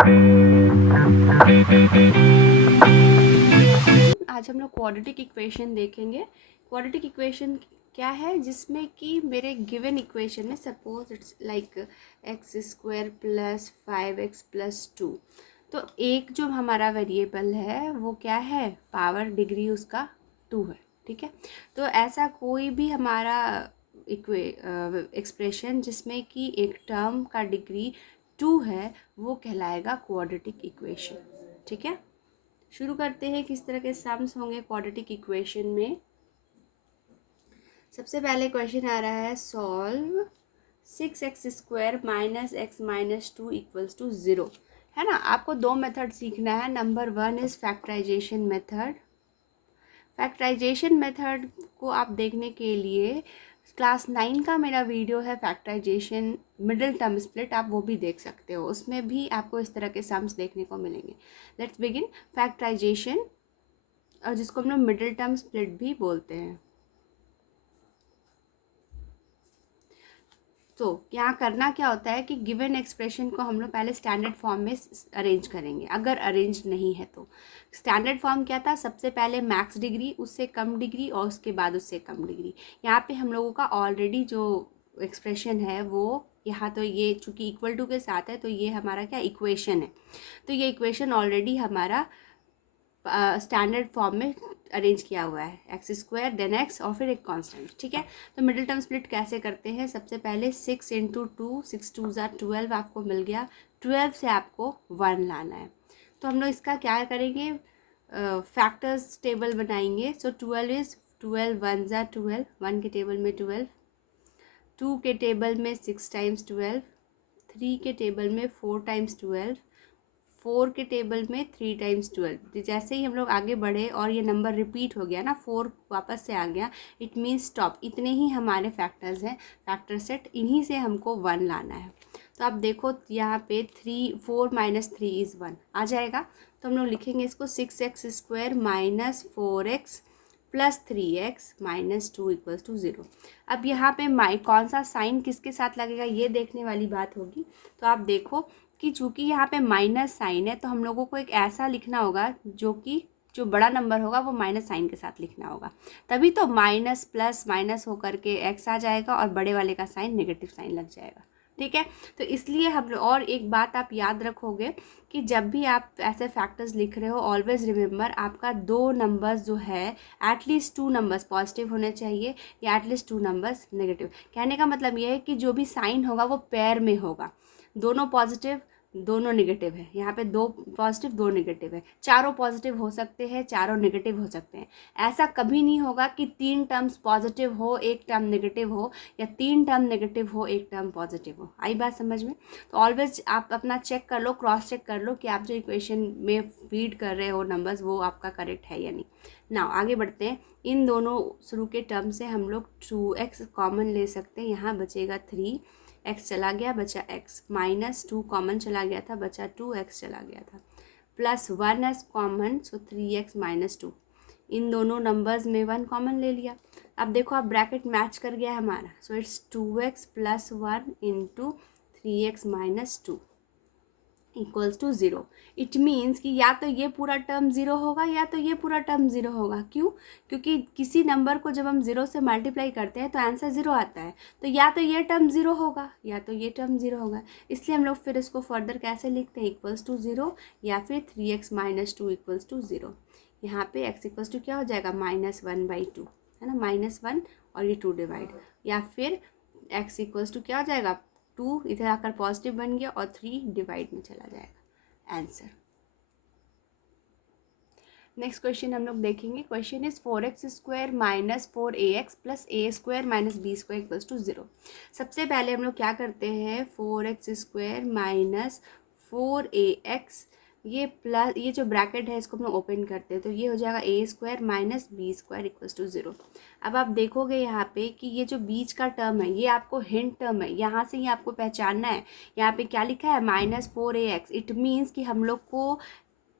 आज हम लोग क्वाड्रेटिक इक्वेशन देखेंगे। क्वाड्रेटिक इक्वेशन क्या है, जिसमें कि मेरे गिवन इक्वेशन में suppose it's like x square plus 5x plus 2, तो एक जो हमारा वेरिएबल है वो क्या है, पावर डिग्री उसका 2 है। ठीक है, तो ऐसा कोई भी हमारा एक्सप्रेशन जिसमें कि एक टर्म का डिग्री 2 है वो कहलाएगा क्वाड्रेटिक इक्वेशन। ठीक है, शुरू करते हैं किस तरह के सम्स होंगे क्वाड्रेटिक इक्वेशन में। सबसे पहले क्वेश्चन आ रहा है, solve 6x square minus x minus 2 equals to 0। है ना, आपको दो मेथड सीखना है। Number 1 is factorisation method. Factorisation method को आप देखने के लिए क्लास 9 का मेरा वीडियो है फैक्टराइजेशन मिडिल टर्म स्प्लिट, आप वो भी देख सकते हो, उसमें भी आपको इस तरह के सम्स देखने को मिलेंगे। लेट्स बिगिन फैक्टराइजेशन, और जिसको हम लोग मिडिल टर्म स्प्लिट भी बोलते हैं। तो यहाँ करना क्या होता है कि गिवन एक्सप्रेशन को हम लोग पहले स्टैंडर्ड फॉर्म में अरेंज करेंगे, अगर अरेंज नहीं है तो। स्टैंडर्ड फॉर्म क्या था, सबसे पहले मैक्स डिग्री, उससे कम डिग्री, और उसके बाद उससे कम डिग्री। यहाँ पे हम लोगों का ऑलरेडी जो एक्सप्रेशन है वो यहाँ, तो ये चूँकि इक्वल टू के साथ है तो ये हमारा क्या इक्वेशन है, तो ये इक्वेशन ऑलरेडी हमारा स्टैंडर्ड फॉर्म में अरेंज किया हुआ है, एक्स स्क्वायर देन एक्स और फिर एक कांस्टेंट। ठीक है, तो मिडिल टर्म स्प्लिट कैसे करते हैं, सबसे पहले 6 इंटू 2, 6 2 ज़ा 12 आपको मिल गया, 12 से आपको 1 लाना है। तो हम लोग इसका क्या करेंगे, फैक्टर्स टेबल बनाएंगे। सो 12 इज़ 12 1 ज़ा 12, 1 के टेबल में 12, 2 के टेबल में 6 टाइम्स 12, 3 के टेबल में 4 टाइम्स 12, 4 के टेबल में 3 टाइम्स 12। जैसे ही हम लोग आगे बढ़े और ये नंबर रिपीट हो गया ना, 4 वापस से आ गया, इट मीन्स स्टॉप। इतने ही हमारे फैक्टर्स हैं, फैक्टर सेट, इन्हीं से हमको 1 लाना है। तो आप देखो यहाँ पे 4 माइनस 3 इज़ 1 आ जाएगा। तो हम लोग लिखेंगे इसको 6x square minus 4x plus 3x minus 2 equals to 0। अब यहाँ पे कौन सा साइन किसके साथ लगेगा ये देखने वाली बात होगी। तो आप देखो कि चूँकि यहाँ पे माइनस साइन है तो हम लोगों को एक ऐसा लिखना होगा जो बड़ा नंबर होगा वो माइनस साइन के साथ लिखना होगा, तभी तो माइनस प्लस माइनस होकर के एक्स आ जाएगा और बड़े वाले का साइन नेगेटिव साइन लग जाएगा। ठीक है, तो इसलिए हम, और एक बात आप याद रखोगे कि जब भी आप ऐसे फैक्टर्स लिख रहे हो, ऑलवेज रिमेंबर आपका 2 नंबर्स जो है एटलीस्ट 2 नंबर्स पॉजिटिव होने चाहिए या एटलीस्ट 2 नंबर्स नेगेटिव। कहने का मतलब ये है कि जो भी साइन होगा वो पेयर में होगा, दोनों पॉजिटिव दोनों नेगेटिव है। यहाँ पे 2 पॉजिटिव 2 नेगेटिव है, चारों पॉजिटिव हो सकते हैं, चारों नेगेटिव हो सकते हैं। ऐसा कभी नहीं होगा कि 3 टर्म्स पॉजिटिव हो 1 टर्म नेगेटिव हो, या 3 टर्म नेगेटिव हो 1 टर्म पॉजिटिव हो। आई बात समझ में? तो ऑलवेज आप अपना चेक कर लो, क्रॉस चेक कर लो कि आप जो इक्वेशन में फीड कर रहे हो नंबर्स वो आपका करेक्ट है या नहीं। नाउ आगे बढ़ते हैं। इन दोनों शुरू के टर्म से हम लोग 2x कॉमन ले सकते हैं, यहाँ बचेगा 3, x चला गया बचा x, माइनस 2 कॉमन चला गया था बचा 2x चला गया था, प्लस 1s कॉमन, सो 3x माइनस 2। इन दोनों नंबर्स में 1 कॉमन ले लिया। अब देखो आप ब्रैकेट मैच कर गया है हमारा, so it's 2x plus 1 into 3x minus 2 equals to 0। It means कि या तो ये पूरा टर्म 0 होगा या तो ये पूरा टर्म 0 होगा। क्यों? क्योंकि किसी नंबर को जब हम 0 से मल्टीप्लाई करते हैं तो आंसर 0 आता है, तो या तो ये टर्म 0 होगा या तो ये टर्म 0 होगा। इसलिए हम लोग फिर इसको फर्दर कैसे लिखते हैं, इक्वल्स टू 0 या फिर 3x माइनस 2 इक्वल्स टू 0। यहाँ पे x इक्वल्स टू क्या हो जाएगा, -1/2, है ना, -1 और ये 2 डिवाइड, या फिर x इक्वल्स टू क्या हो जाएगा, 2 इधर आकर पॉजिटिव बन गया और 3 डिवाइड में चला जाएगा, आंसर। नेक्स्ट क्वेश्चन हम लोग देखेंगे। Question is 4x square minus 4ax plus a square minus B square equals to 0। सबसे पहले हम लोग क्या करते हैं, 4x स्क्वायर माइनस 4ax, ये प्लस, ये जो ब्रैकेट है इसको हम लोग ओपन करते हैं, तो ये हो जाएगा A square minus B square equals to 0। अब आप देखोगे यहाँ पे कि ये जो बीच का टर्म है ये आपको हिंट टर्म है, यहाँ से ही आपको पहचानना है। यहाँ पे क्या लिखा है, -4ax, इट मीन्स कि हम लोग को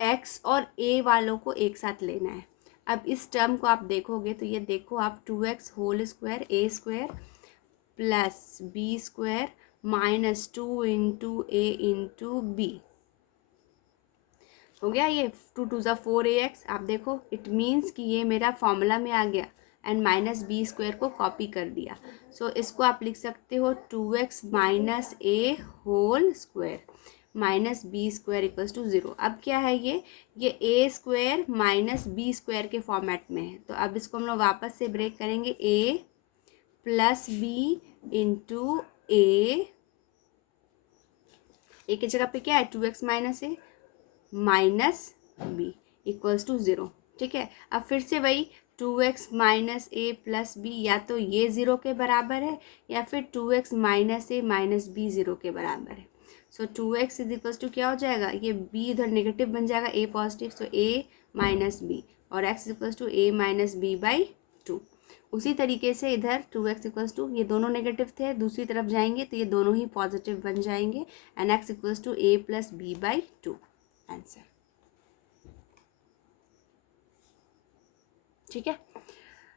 x और a वालों को एक साथ लेना है। अब इस टर्म को आप देखोगे तो ये देखो आप 2x whole square a square plus b square minus 2 into a into b, हो गया ये 2 2 4 ax। आप देखो इट मीन्स कि ये मेरा फॉर्मूला में आ गया एंड माइनस बी स्क्वायर को कॉपी कर दिया। सो इसको आप लिख सकते हो 2x minus a whole square minus B square equals to 0। अब क्या है ये a square minus B square के फॉर्मेट में है। तो अब इसको हम लोग वापस से ब्रेक करेंगे, a plus b into a की जगह पे क्या है 2x minus A minus b equals to 0। ठीक है, अब फिर से वही 2x minus a plus B, या तो ये 0 के बराबर है या फिर 2x माइनस ए माइनस बी 0 के बराबर है। सो 2x इज इक्वल्स टू क्या हो जाएगा, ये b इधर नेगेटिव बन जाएगा, a positive, so a minus b और x equals to a minus b by 2। उसी तरीके से इधर 2x इक्वल्स टू, ये दोनों नेगेटिव थे, दूसरी तरफ जाएंगे तो ये दोनों ही पॉजिटिव बन जाएंगे and x equals to a plus B by 2। Answer. ठीक है,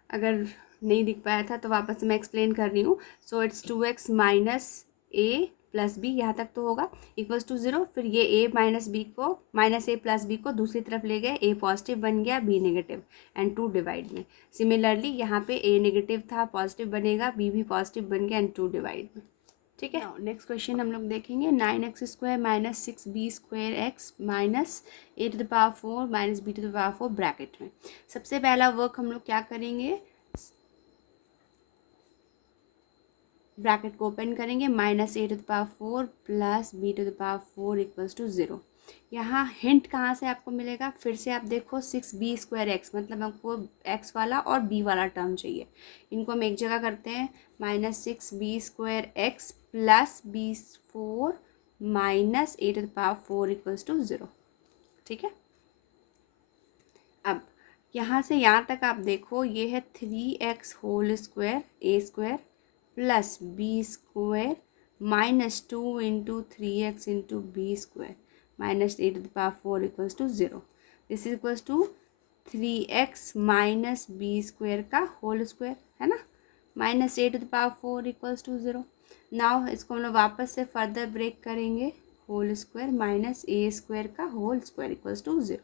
अगर नहीं दिख पाया था तो वापस से मैं एक्सप्लेन कर रही हूँ। So it's 2x minus a plus b, यहाँ तक तो होगा, इक्वल्स टू 0। फिर ये a माइनस बी को माइनस ए प्लस बी को दूसरी तरफ ले गए, a पॉजिटिव बन गया b नेगेटिव एंड 2 डिवाइड में। सिमिलरली यहाँ पे a नेगेटिव था पॉजिटिव बनेगा, b भी पॉजिटिव बन गया एंड 2 डिवाइड में। ठीक है, नेक्स्ट क्वेश्चन हम लोग देखेंगे 9x square minus 6b square x minus a to the power 4 minus b to the power 4 bracket में। सबसे पहला वर्क हम लोग क्या करेंगे, ब्रैकेट को ओपन करेंगे, minus a to the power 4 plus b to the power 4 equals to 0। यहाँ हिंट कहाँ से आपको मिलेगा, फिर से आप देखो 6b स्क्वायर एक्स, मतलब हमको x वाला और b वाला टर्म चाहिए। इनको हम एक जगह करते हैं, minus 6b square x plus b4 minus a to the power 4 equals to 0। ठीक है, अब यहाँ से यहाँ तक आप देखो, ये है 3x whole square a square plus b square minus 2 into 3x into b square minus a to the power 4 equals to 0। This is equals to 3x minus B square का होल स्क्वायर, है ना, minus a to the power 4 equals to 0। Now इसको हम लोग वापस से further break करेंगे, whole square minus ए square का होल स्क्वायर इक्वल्स टू 0।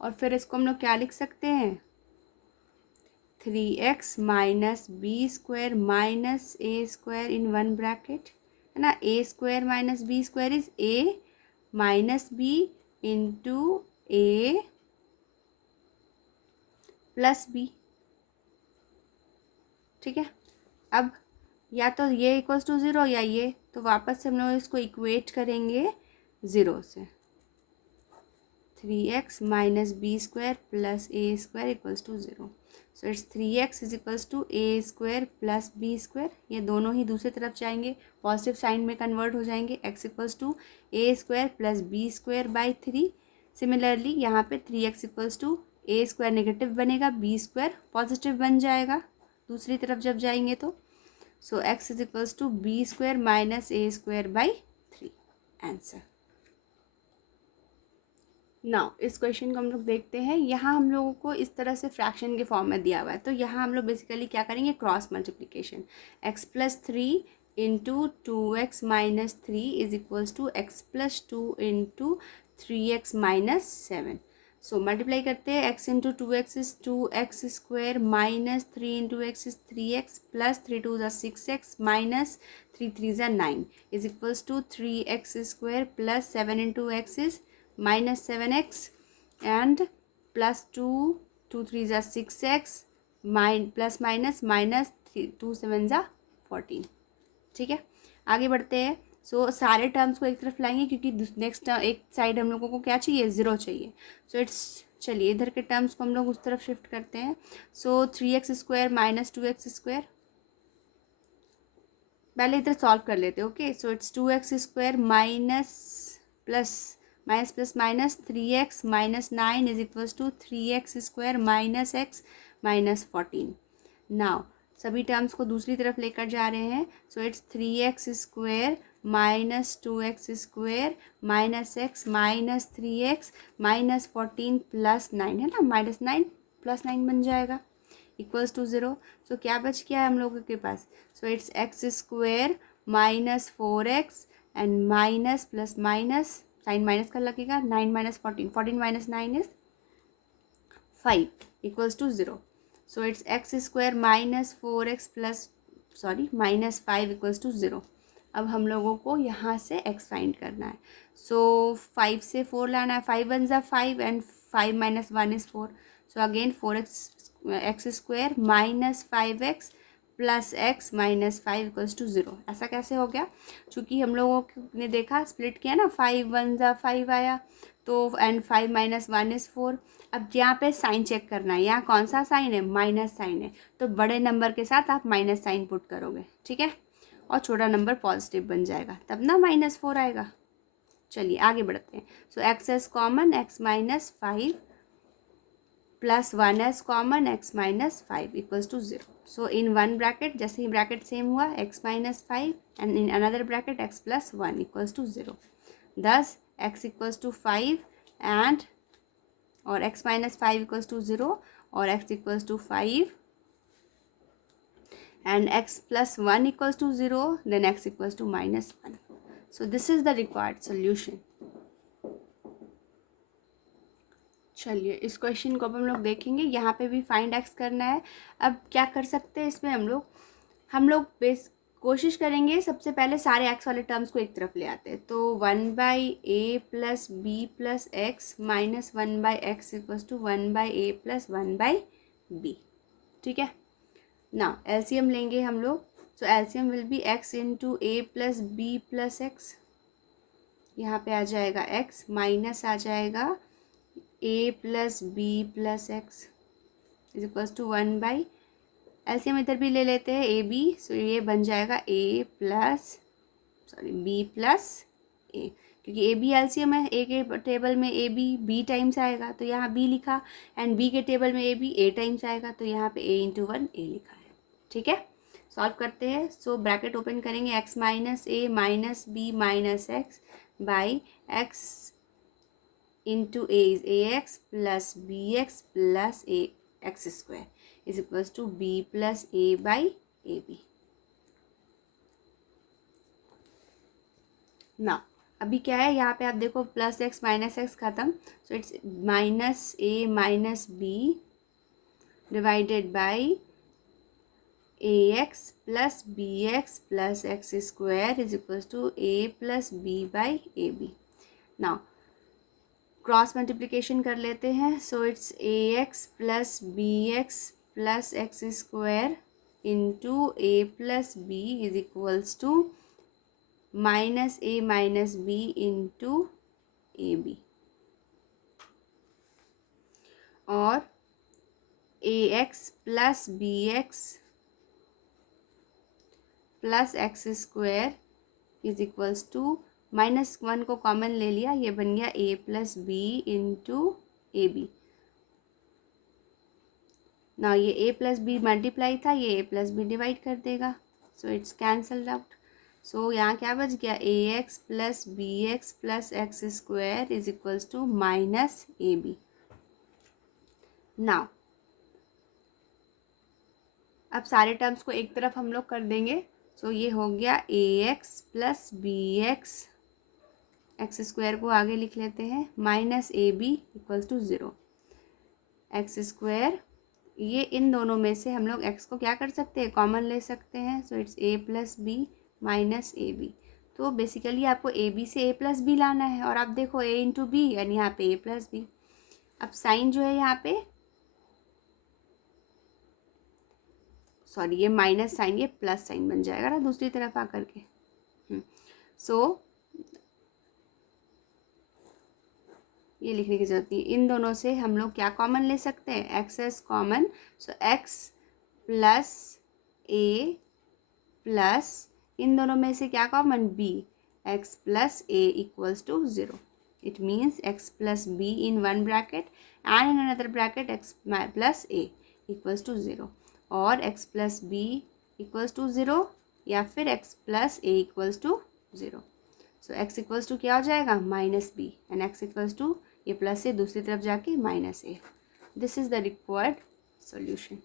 और फिर इसको हम लोग क्या लिख सकते हैं, 3x minus B square minus A square in one bracket, है ना, A square minus B square is A minus B into A plus B. ठीक है, अब या तो ये इक्वल्स टू 0 या ये, तो वापस से हम लोग इसको इक्वेट करेंगे 0 से, 3x minus B square plus a square equals to 0। So it's 3x is equals to a square plus b square, ये दोनों ही दूसरी तरफ जाएंगे, पॉजिटिव साइन में कन्वर्ट हो जाएंगे, x equals to a square plus b square by 3। Similarly यहाँ पे 3x equals to a square negative बनेगा, बी स्क्वायर पॉजिटिव बन जाएगा दूसरी तरफ जब जाएंगे तो। So x is equals to b square minus A square by 3। Answer. Now इस क्वेश्चन को हम लोग देखते हैं, यहाँ हम लोगों को इस तरह से फ्रैक्शन के फॉर्म में दिया हुआ है, तो यहाँ हम लोग बेसिकली क्या करेंगे, cross multiplication, x plus 3 into 2x minus 3 is equals to x plus 2 into 3x minus 7। So multiply करते हैं, x into 2x is 2x square minus 3 into x is 3x plus 3 2 ज़ा 6x माइनस 3 3 ज़ा 9 is equals to 3x square plus 7 into x is minus 7x and plus 2 2 3 ज़ा 6x plus minus minus 2 7 ज़ा 14। ठीक है, आगे बढ़ते हैं। सो सारे टर्म्स को एक तरफ लाएंगे क्योंकि नेक्स्ट एक साइड हम लोगों को क्या चाहिए, 0 चाहिए। सो इट्स, चलिए इधर के टर्म्स को हम लोग उस तरफ शिफ्ट करते हैं। सो 3x square minus 2x square, पहले इधर सॉल्व कर लेते हैं। Okay, so it's 2x square minus plus minus 3x minus 9 is equals to 3x square minus x minus 14। Now सभी टर्म्स को दूसरी तरफ लेकर जा रहे हैं। So it's 3x square minus 2x square minus x minus 3x minus 14 plus 9, है ना, माइनस 9 प्लस 9 बन जाएगा इक्वल्स टू 0। सो क्या बच गया है हम लोगों के पास, so it's x square minus 4x and minus plus minus sign minus का लगेगा, 9 minus 14, 14 minus 9 is 5 equals to 0. So it's X square minus 4x plus minus 5 equals to 0. अब हम लोगों को यहाँ से x फाइंड करना है. सो 5 से 4 लाना है. 5 1 ज़ा 5 and 5 minus 1 is 4. So again 4x square minus 5x plus x minus 5 equals to 0. ऐसा कैसे हो गया? चूँकि हम लोगों ने देखा स्प्लिट किया ना, 5 1 ज़ा 5 आया तो एंड 5 माइनस 1 इज़ 4. अब यहाँ पे साइन चेक करना है. यहाँ कौन सा साइन है? माइनस साइन है. तो बड़े नंबर के साथ आप माइनस साइन पुट करोगे, ठीक है, और छोटा नंबर पॉजिटिव बन जाएगा, तब ना -4 आएगा. चलिए आगे बढ़ते हैं. So X as common, X minus 5 plus 1 as common, X minus 5 equals to 0. So in one bracket, जैसे ही ब्रैकेट सेम हुआ, X minus 5 and in another bracket X plus 1 equals to 0. thus x equals to 5 and और x minus 5 equals to 0 और x equals to 5 and x plus 1 equals to 0, then x equals to minus 1. So this is the required solution. चलिए इस question को अब हम लोग देखेंगे. यहाँ पे भी फाइंड x करना है. अब क्या कर सकते हैं इसमें हम लोग बेस कोशिश करेंगे सबसे पहले सारे x वाले टर्म्स को एक तरफ ले आते हैं. तो 1/a plus B plus X minus 1/x equals to 1/a प्लस 1/b. ठीक है. ना एलसीएम लेंगे हम लोग. So LCM will be x into A plus B plus X. यहाँ पे आ जाएगा x माइनस आ जाएगा a plus B plus X is equals to 1/, LCM इधर भी ले लेते हैं ए बी. सो ये बन जाएगा a plus b plus a, क्योंकि ए बी एलसीएम है. ए के टेबल में ए बी बी टाइम्स आएगा तो यहाँ b लिखा, एंड b के टेबल में ए बी a टाइम्स आएगा तो यहाँ पे a इंटू 1 a लिखा है. ठीक है, सॉल्व करते हैं. सो ब्रैकेट ओपन करेंगे, x minus A minus b minus x by x into a is a x plus B x plus a x square is equals to b plus a by A b. ना अभी क्या है यहाँ पे आप देखो, plus X minus X खत्म. So it's minus A minus B divided by A x plus B x plus X square is equals to A plus B by A B. Now cross multiplication कर लेते हैं. So it's A x plus B x plus X square into A plus B is equals to minus A minus B into A B, और A x plus B x plus X square is equals to -1 को common ले लिया, ये बन गया a plus b into A b. ना ये a plus B multiply था, ये a प्लस बी डिवाइड कर देगा. So it's cancelled out. So यहाँ क्या बच गया? A x plus B x plus X square is equals to minus A B. Now अब सारे टर्म्स को एक तरफ हम लोग कर देंगे. सो ये हो गया A x plus B X, X square को आगे लिख लेते हैं, minus A B equals to 0. X square, ये इन दोनों में से हम लोग x को क्या कर सकते हैं? कॉमन ले सकते हैं. So it's a plus b minus A b. तो बेसिकली आपको ए बी से a प्लस बी लाना है, और आप देखो a इंटू बी एंड यहाँ पे a प्लस बी. अब साइन जो है यहाँ पे, सॉरी ये माइनस साइन ये प्लस साइन बन जाएगा ना दूसरी तरफ आकर के. सो ये लिखने की जरूरत नहीं. इन दोनों से हम लोग क्या कॉमन ले सकते हैं? X as common. So X plus A plus इन दोनों में से क्या common? B. X plus A equals to 0. It means X plus B in one bracket and in another bracket X plus A equals to 0, और X plus B equals to 0 या फिर X plus A equals to 0. So X equals to क्या हो जाएगा? Minus B, and X equals to ये plus से दूसरी तरफ जाके minus A. This is the required solution.